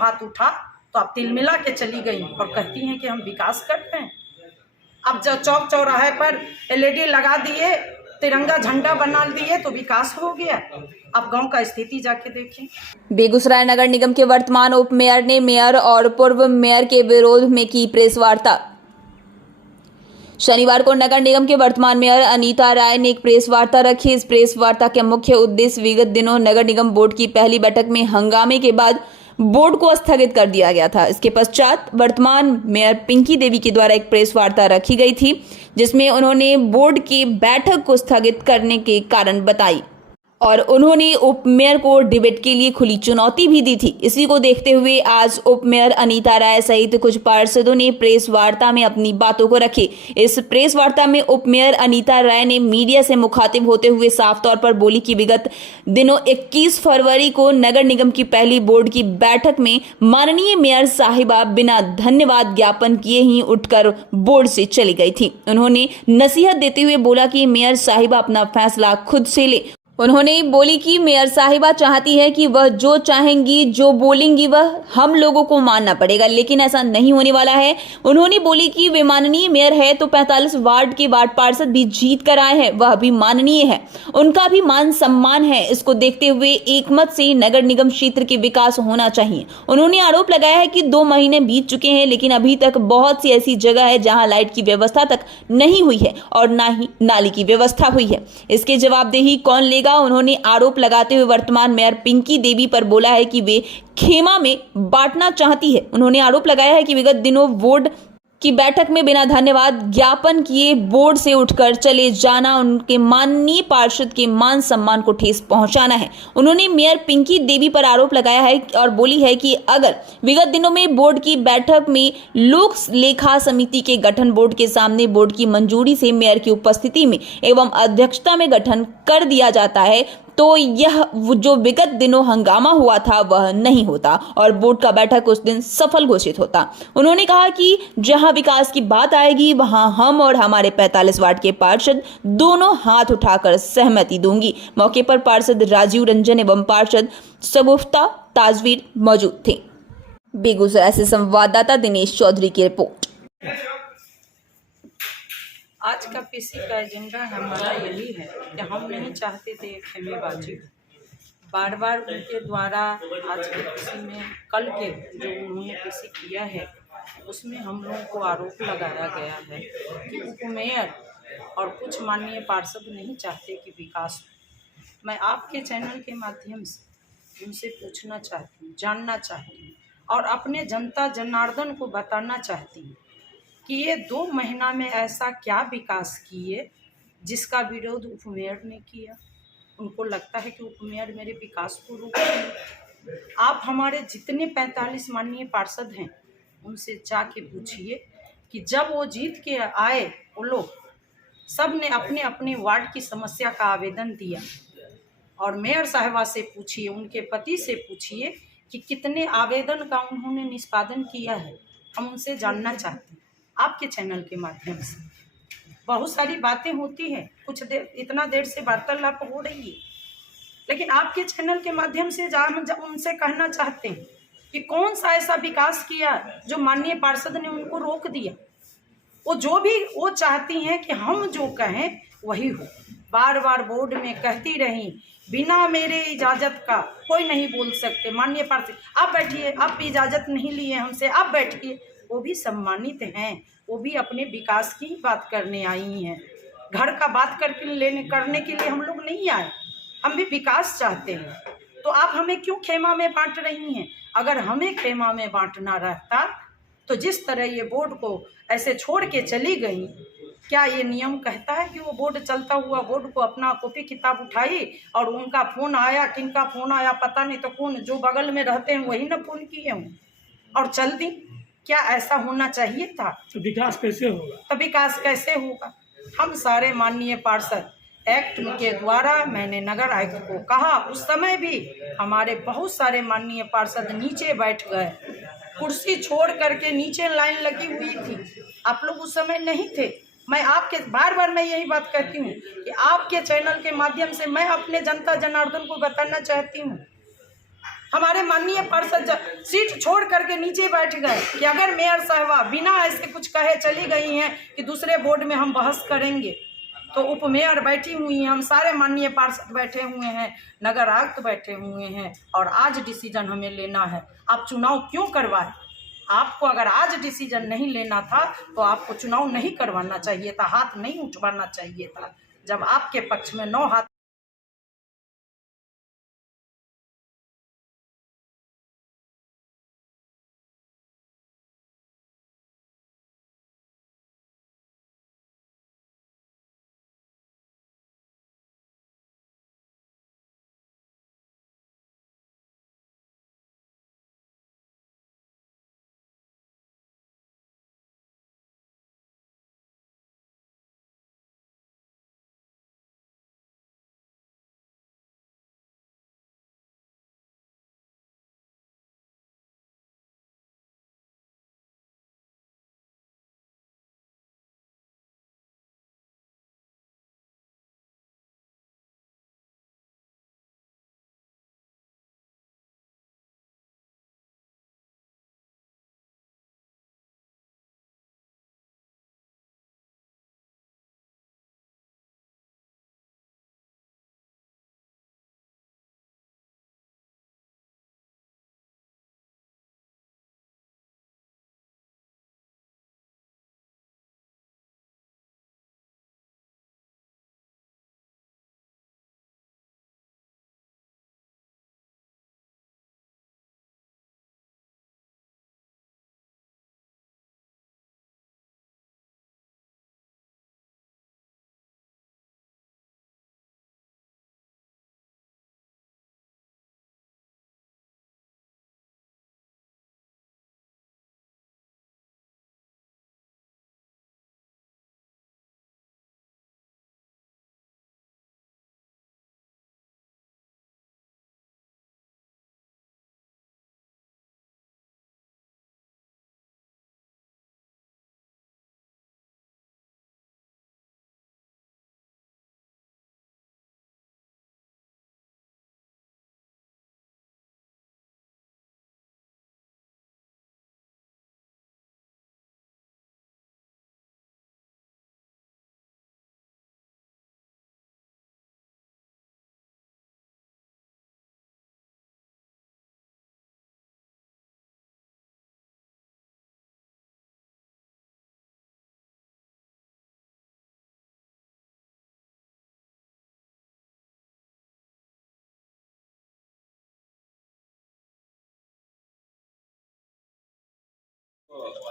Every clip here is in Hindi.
हाथ उठा तो आप तिलमिला के चली गई और कहती हैं कि हम विकास कर रहे हैं। अब जब चौक चौराहे पर LED लगा दिए, तिरंगा झंडा बना दिए तो विकास हो गया। अब गांव का स्थिति जाके देखें। बेगूसराय नगर निगम के वर्तमान उप मेयर ने मेयर और पूर्व मेयर के विरोध में की प्रेस वार्ता। शनिवार को नगर निगम के वर्तमान मेयर अनीता राय ने एक प्रेस वार्ता रखी। इस प्रेस वार्ता का मुख्य उद्देश्य विगत दिनों नगर निगम बोर्ड की पहली बैठक में हंगामे के बाद बोर्ड को स्थगित कर दिया गया था। इसके पश्चात वर्तमान मेयर पिंकी देवी के द्वारा एक प्रेस वार्ता रखी गई थी, जिसमें उन्होंने बोर्ड की बैठक को स्थगित करने के कारण बताई और उन्होंने उप मेयर को डिबेट के लिए खुली चुनौती भी दी थी। इसी को देखते हुए आज उप मेयर अनीता राय सहित कुछ पार्षदों ने प्रेस वार्ता में अपनी बातों को रखी। इस प्रेस वार्ता में उप मेयर अनीता राय ने मीडिया से मुखातिब होते हुए साफ तौर पर बोली कि विगत दिनों 21 फरवरी को नगर निगम की पहली बोर्ड की बैठक में माननीय मेयर साहिबा बिना धन्यवाद ज्ञापन किए ही उठकर बोर्ड से चली गई थी। उन्होंने नसीहत देते हुए बोला कि मेयर साहिबा अपना फैसला खुद से ले। उन्होंने बोली कि मेयर साहिबा चाहती है कि वह जो चाहेंगी, जो बोलेंगी वह हम लोगों को मानना पड़ेगा, लेकिन ऐसा नहीं होने वाला है। उन्होंने बोली कि वे माननीय मेयर है तो 45 वार्ड के वार्ड पार्षद भी जीत कर आए हैं, वह भी माननीय है, उनका भी मान सम्मान है। इसको देखते हुए एकमत से नगर निगम क्षेत्र के विकास होना चाहिए। उन्होंने आरोप लगाया है कि 2 महीने बीत चुके हैं, लेकिन अभी तक बहुत सी ऐसी जगह है जहां लाइट की व्यवस्था तक नहीं हुई है और ना ही नाली की व्यवस्था हुई है। इसके जवाबदेही कौन लेगा? उन्होंने आरोप लगाते हुए वर्तमान मेयर पिंकी देवी पर बोला है कि वे खेमा में बांटना चाहती है। उन्होंने आरोप लगाया है कि विगत दिनों बोर्ड की बैठक में बिना धन्यवाद ज्ञापन किए बोर्ड से उठकर चले जाना उनके माननीय पार्षद के मान सम्मान को ठेस पहुंचाना है। उन्होंने मेयर पिंकी देवी पर आरोप लगाया है और बोली है कि अगर विगत दिनों में बोर्ड की बैठक में लोक लेखा समिति के गठन बोर्ड के सामने बोर्ड की मंजूरी से मेयर की उपस्थिति में एवं अध्यक्षता में गठन कर दिया जाता है तो यह जो विगत दिनों हंगामा हुआ था वह नहीं होता और बोर्ड का बैठक उस दिन सफल घोषित होता। उन्होंने कहा कि जहां विकास की बात आएगी वहां हम और हमारे 45 वार्ड के पार्षद दोनों हाथ उठाकर सहमति दूंगी। मौके पर पार्षद राजीव रंजन एवं पार्षद सगुफ्ता ताजवीर मौजूद थे। बेगूसराय से संवाददाता दिनेश चौधरी की रिपोर्ट। आज का पीसी का एजेंडा हमारा यही है कि हम नहीं चाहते थे खेमेबाजी। बार बार उनके द्वारा आज के पीसी में कल के जो उन्होंने पीसी किया है उसमें हम लोगों को आरोप लगाया गया है कि उपमेयर और कुछ माननीय पार्षद नहीं चाहते कि विकास हो। मैं आपके चैनल के माध्यम से उनसे पूछना चाहती हूँ, जानना चाहती हूँ और अपने जनता जनार्दन को बताना चाहती हूँ कि ये 2 महीना में ऐसा क्या विकास किए जिसका विरोध उपमेयर ने किया। उनको लगता है कि उपमेयर मेरे विकास को रोक रहे। आप हमारे जितने 45 माननीय पार्षद हैं उनसे जाके पूछिए कि जब वो जीत के आए वो लोग सब ने अपने अपने वार्ड की समस्या का आवेदन दिया और मेयर साहिबा से पूछिए, उनके पति से पूछिए कि कितने आवेदन का उन्होंने निष्पादन किया है। हम उनसे जानना चाहते हैं आपके चैनल के माध्यम से। बहुत सारी बातें होती हैं, कुछ देर इतना देर से वार्तालाप हो रही है, लेकिन आपके चैनल के माध्यम से जब उनसे कहना चाहते हैं कि कौन सा ऐसा विकास किया जो माननीय पार्षद ने उनको रोक दिया। वो जो भी वो चाहती हैं कि हम जो कहें वही हो। बार बार बोर्ड में कहती रही बिना मेरे इजाज़त का कोई नहीं बोल सकते। माननीय पार्षद आप बैठिए, आप इजाज़त नहीं लिए हमसे, आप बैठिए। वो भी सम्मानित हैं, वो भी अपने विकास की बात करने आई हैं। घर का बात करने के लिए हम लोग नहीं आए, हम भी विकास चाहते हैं। तो आप हमें क्यों खेमा में बांट रही हैं? अगर हमें खेमा में बांटना रहता तो जिस तरह ये बोर्ड को ऐसे छोड़ के चली गई, क्या ये नियम कहता है कि वो बोर्ड चलता हुआ बोर्ड को अपना कॉपी किताब उठाई और उनका फ़ोन आया, किनका फ़ोन आया पता नहीं, तो कौन जो बगल में रहते हैं वही ना फ़ोन किए हों और चल दी। क्या ऐसा होना चाहिए था? तो विकास कैसे होगा? तो विकास कैसे होगा? हम सारे माननीय पार्षद एक्ट के द्वारा, मैंने नगर आयुक्त को कहा, उस समय भी हमारे बहुत सारे माननीय पार्षद नीचे बैठ गए, कुर्सी छोड़ करके नीचे लाइन लगी हुई थी। आप लोग उस समय नहीं थे। मैं आपके बार बार मैं यही बात कहती हूँ कि आपके चैनल के माध्यम से मैं अपने जनता जनार्दन को बताना चाहती हूँ हमारे माननीय पार्षद सीट छोड़ करके नीचे बैठ गए कि अगर मेयर साहबा बिना ऐसे कुछ कहे चली गई हैं कि दूसरे बोर्ड में हम बहस करेंगे, तो उप मेयर बैठी हुई हैं, हम सारे माननीय पार्षद बैठे हुए हैं, नगर आयुक्त बैठे हुए हैं और आज डिसीजन हमें लेना है। आप चुनाव क्यों करवाए? आपको अगर आज डिसीजन नहीं लेना था तो आपको चुनाव नहीं करवाना चाहिए था, हाथ नहीं उठवाना चाहिए था। जब आपके पक्ष में 9 हाथ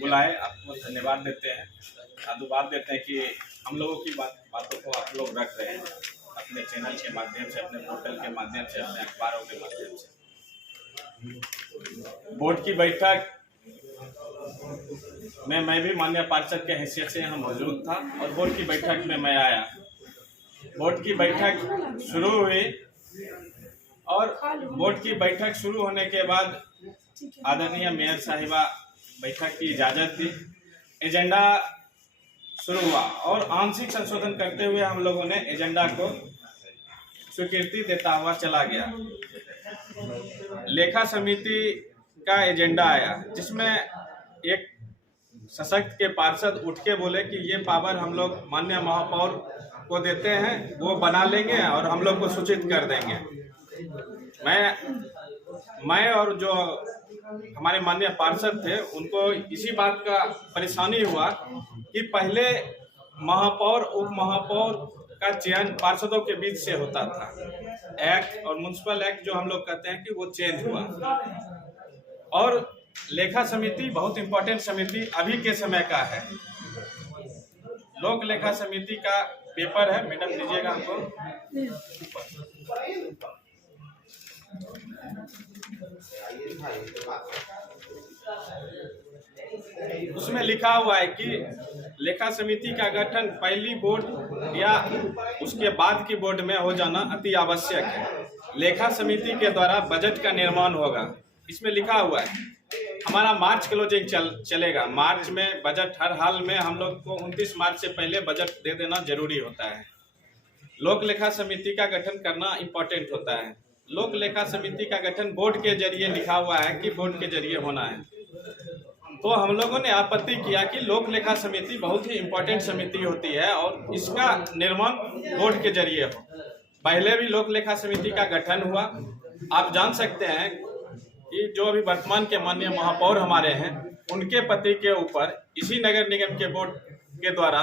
बुलाए, आपको धन्यवाद देते हैं, साधुवाद देते हैं कि हम लोगों की बातों को आप लोग रख रहे हैं अपने चैनल के माध्यम से, अपने पोर्टल के माध्यम से, अपने अखबारों के माध्यम से। बोर्ड की बैठक में मैं भी माननीय पार्षद के हैसियत से यहाँ मौजूद था और बोर्ड की बैठक में मैं आया। बोर्ड की बैठक शुरू हुई और बोर्ड की बैठक शुरू होने के बाद आदरणीय मेयर साहिबा बैठक की इजाज़त दी, एजेंडा शुरू हुआ और आंशिक संशोधन करते हुए हम लोगों ने एजेंडा को स्वीकृति देता हुआ चला गया। लेखा समिति का एजेंडा आया जिसमें एक सशक्त के पार्षद उठ के बोले कि ये पावर हम लोग माननीय महापौर को देते हैं, वो बना लेंगे और हम लोग को सूचित कर देंगे। मैं और जो हमारे माननीय पार्षद थे उनको इसी बात का परेशानी हुआ कि पहले महापौर उप महापौर का चयन पार्षदों के बीच से होता था। एक्ट और म्युनिसिपल एक्ट जो हम लोग कहते हैं कि वो चेंज हुआ और लेखा समिति बहुत इम्पोर्टेंट समिति अभी के समय का है। लोक लेखा समिति का पेपर है, मैडम दीजिएगा हमको। उसमें लिखा हुआ है कि लेखा समिति का गठन पहली बोर्ड या उसके बाद की बोर्ड में हो जाना अति आवश्यक है। लेखा समिति के द्वारा बजट का निर्माण होगा। इसमें लिखा हुआ है हमारा मार्च क्लोजिंग चलेगा। मार्च में बजट हर हाल में हम लोग को 29 मार्च से पहले बजट दे देना जरूरी होता है। लोक लेखा समिति का गठन करना इम्पोर्टेंट होता है। लोक लेखा समिति का गठन बोर्ड के जरिए लिखा हुआ है कि बोर्ड के जरिए होना है, तो हम लोगों ने आपत्ति किया कि लोक लेखा समिति बहुत ही इम्पोर्टेंट समिति होती है और इसका निर्माण बोर्ड के जरिए हो। पहले भी लोक लेखा समिति का गठन हुआ। आप जान सकते हैं कि जो अभी वर्तमान के माननीय महापौर हमारे हैं, उनके पति के ऊपर इसी नगर निगम के बोर्ड के द्वारा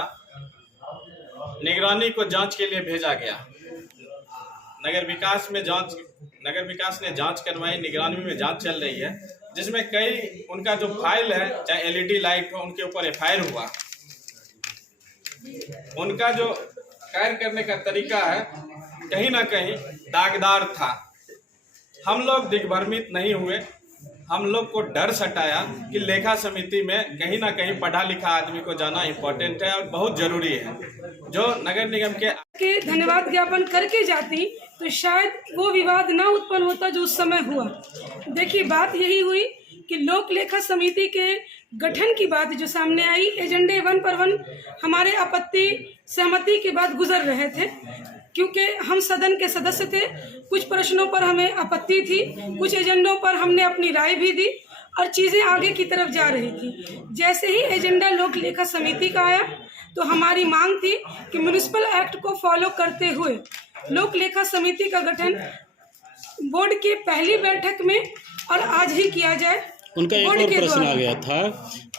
निगरानी को जांच के लिए भेजा गया। नगर विकास ने जांच करवाई, निगरानी में जांच चल रही है, जिसमें कई उनका जो फाइल है, चाहे एलईडी लाइट हो, उनके ऊपर एफआईआर हुआ। उनका जो कार्य करने का तरीका है कहीं ना कहीं दागदार था। हम लोग दिग्भ्रमित नहीं हुए, हम लोग को डर सताया कि लेखा समिति में कहीं ना कहीं पढ़ा लिखा आदमी को जाना इम्पोर्टेंट है और बहुत जरूरी है। जो नगर निगम के धन्यवाद ज्ञापन करके जाती तो शायद वो विवाद ना उत्पन्न होता जो उस समय हुआ। देखिए, बात यही हुई कि लोक लेखा समिति के गठन की बात जो सामने आई, एजेंडे 1 पर 1 हमारे आपत्ति सहमति के बाद गुजर रहे थे, क्योंकि हम सदन के सदस्य थे। कुछ प्रश्नों पर हमें आपत्ति थी, कुछ एजेंडों पर हमने अपनी राय भी दी और चीज़ें आगे की तरफ जा रही थी। जैसे ही एजेंडा लोक लेखा समिति का आया तो हमारी मांग थी कि म्युनिसिपल एक्ट को फॉलो करते हुए लोक लेखा समिति का गठन बोर्ड की पहली बैठक में और आज ही किया जाए। उनका एक और प्रश्न आ गया था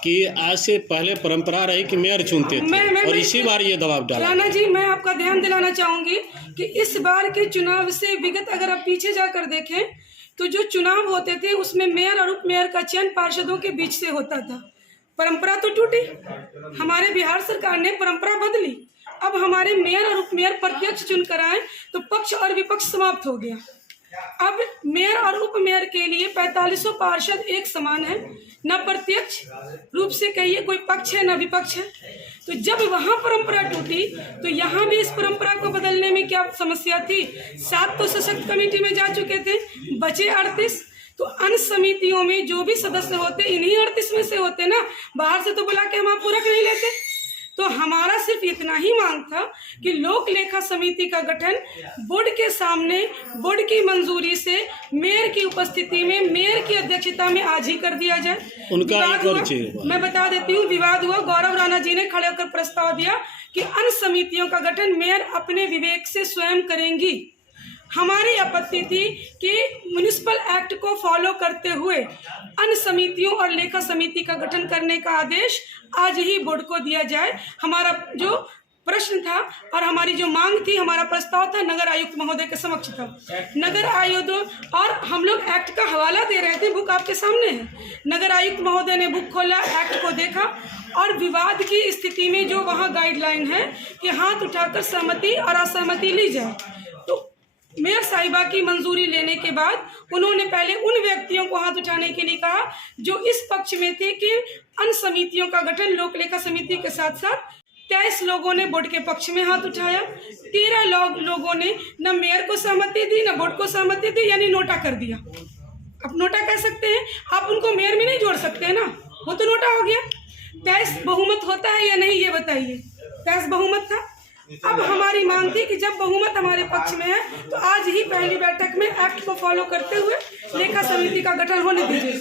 कि आज से पहले परंपरा रही कि मेयर चुनते थे और इसी बार ये दबाव डाला। राणा जी, मैं आपका ध्यान दिलाना चाहूंगी कि इस बार के चुनाव से विगत अगर आप पीछे जाकर देखें तो जो चुनाव होते थे उसमें मेयर और उप मेयर का चयन पार्षदों के बीच से होता था। परंपरा तो टूटी, हमारे बिहार सरकार ने परंपरा बदली। अब हमारे मेयर और उप मेयर प्रत्यक्ष चुनकर आए तो पक्ष और विपक्ष समाप्त हो गया। अब मेयर और उप मेयर के लिए 4500 पार्षद एक समान है, न प्रत्यक्ष रूप से कहिए कोई पक्ष है न विपक्ष है। तो जब वहाँ परंपरा टूटी तो यहाँ भी इस परंपरा को बदलने में क्या समस्या थी? 7 तो सशक्त कमेटी में जा चुके थे, बचे 38। तो अन्य समितियों में जो भी सदस्य होते इन्हीं 38 में से होते ना, बाहर से तो बुला के हम आपको रख नहीं लेते। तो हमारा सिर्फ इतना ही मांग था कि लोक लेखा समिति का गठन बोर्ड के सामने बोर्ड की मंजूरी से मेयर की उपस्थिति में मेयर की अध्यक्षता में आज ही कर दिया जाए। उनका एक और मैं बता देती हूँ, विवाद हुआ। गौरव राणा जी ने खड़े होकर प्रस्ताव दिया कि अन्य समितियों का गठन मेयर अपने विवेक से स्वयं करेंगी। हमारी आपत्ति थी कि म्युनिसिपल एक्ट को फॉलो करते हुए अन्य समितियों और लेखा समिति का गठन करने का आदेश आज ही बोर्ड को दिया जाए। हमारा जो प्रश्न था और हमारी जो मांग थी, हमारा प्रस्ताव था, नगर आयुक्त महोदय के समक्ष था। नगर आयुक्त और हम लोग एक्ट का हवाला दे रहे थे, बुक आपके सामने है। नगर आयुक्त महोदय ने बुक खोला, एक्ट को देखा और विवाद की स्थिति में जो वहाँ गाइडलाइन है कि हाथ उठाकर सहमति और असहमति ली जाए, तो मेयर साहिबा की मंजूरी लेने के बाद उन्होंने पहले उन व्यक्तियों को हाथ उठाने के लिए कहा जो इस पक्ष में थे कि अन्य समितियों का गठन लोक लेखा समिति के साथ साथ 23 लोगों ने बोर्ड के पक्ष में हाथ उठाया। 13 लोगों ने न मेयर को सहमति दी न बोर्ड को सहमति दी, यानी नोटा कर दिया। अब नोटा कह सकते हैं, आप उनको मेयर में नहीं जोड़ सकते हैं ना, वो तो नोटा हो गया। 23 बहुमत होता है या नहीं ये बताइए? 23 बहुमत था। अब हमारी मांग थी कि जब बहुमत हमारे पक्ष में है तो आज ही पहली बैठक में एक्ट को फॉलो करते हुए लेखा समिति का गठन होने दीजिए।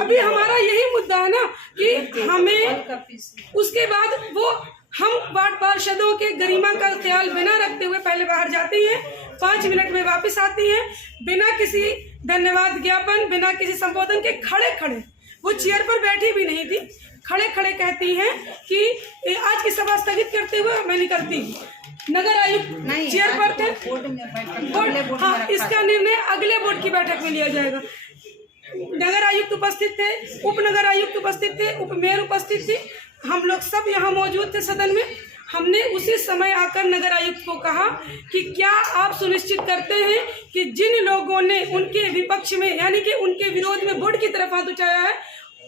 अभी हमारा यही मुद्दा है ना कि हमें उसके बाद वो हम वार्ड पार्षदों के गरिमा का ख्याल बिना रखते हुए पहले बाहर जाती हैं, 5 मिनट में वापस आती हैं, बिना किसी धन्यवाद ज्ञापन, बिना किसी संबोधन के खड़े खड़े, वो चेयर पर बैठी भी नहीं थी, खड़े खड़े कहती हैं कि आज की सभा स्थगित करते हुए मैं नहीं करती। नगर आयुक्त चेयर पर थे, बोर्ड, हाँ, इसका निर्णय अगले बोर्ड की बैठक में लिया जाएगा। नगर आयुक्त उपस्थित थे, उप नगर आयुक्त उपस्थित थे, उप मेयर उपस्थित थी, हम लोग सब यहाँ मौजूद थे सदन में। हमने उसी समय आकर नगर आयुक्त को कहा कि क्या आप सुनिश्चित करते हैं कि जिन लोगों ने उनके विपक्ष में यानी कि उनके विरोध में बोर्ड की तरफ हाथ उठाया है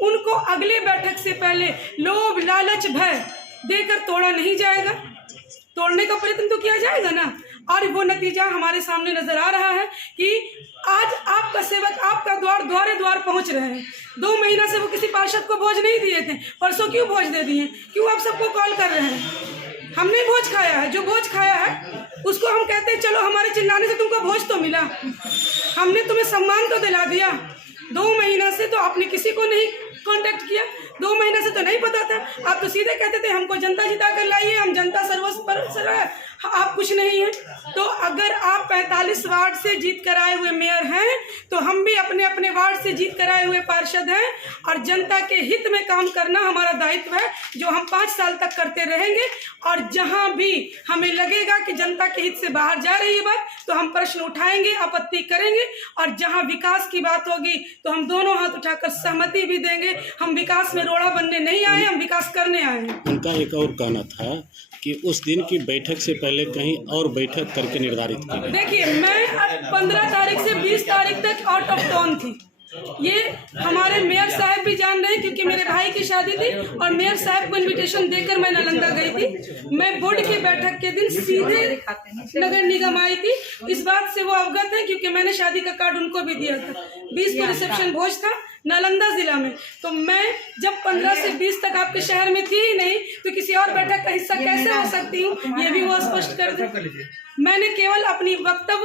उनको अगले बैठक से पहले लोभ लालच भय देकर तोड़ा नहीं जाएगा? तोड़ने का प्रयत्न तो किया जाएगा ना। और वो नतीजा हमारे सामने नजर आ रहा है कि आज आपका सेवक आपका द्वारे द्वार पहुंच रहे हैं। 2 महीना से वो किसी पार्षद को भोज नहीं दिए थे, परसों क्यों भोज दे दिए? क्यों आप सबको कॉल कर रहे हैं? हमने भोज खाया है, जो भोज खाया है उसको हम कहते हैं चलो हमारे चिल्लाने से तुमको भोज तो मिला, हमने तुम्हें सम्मान तो दिला दिया। 2 महीना से तो आपने किसी को नहीं कांटेक्ट किया, 2 महीना से तो नहीं पता था। आप तो सीधे कहते थे हमको जनता जिता कर लाइए, हम जनता सर्वस्व है, आप कुछ नहीं है। तो अगर आप 45 वार्ड से जीत कर आए हुए मेयर हैं तो हम भी अपने अपने वार्ड से जीत कर आए हुए पार्षद हैं, और जनता के हित में काम करना हमारा दायित्व है, जो हम 5 साल तक करते रहेंगे। और जहां भी हमें लगेगा कि जनता के हित से बाहर जा रही है बात, तो हम प्रश्न उठाएंगे, आपत्ति करेंगे, और जहां विकास की बात होगी तो हम दोनों हाथ उठाकर सहमति भी देंगे। हम विकास में रोड़ा बनने नहीं आए, हम विकास करने आए हैं। उनका एक और कहना था कि उस दिन की बैठक से पहले कहीं और बैठक करके निर्धारित की गई। देखिए, मैं 15 तारीख से 20 तारीख तक आउट ऑफ टाउन थी, ये हमारे मेयर साहब भी जान रहे हैं, क्योंकि मेरे भाई की शादी थी और मेयर साहब को इनविटेशन देकर मैं नालंदा गई थी। मैं बोर्ड की बैठक के दिन सीधे नगर निगम आई थी, इस बात से वो अवगत है, क्योंकि मैंने शादी का कार्ड उनको भी दिया था। 20 को रिसेप्शन भोज था नालंदा जिला में, तो मैं जब 15 से 20 तक आपके शहर में थी ही नहीं, तो किसी और बैठक का हिस्सा कैसे हो सकती हूँ, ये भी वो स्पष्ट कर दे। मैंने केवल अपनी वक्तव्य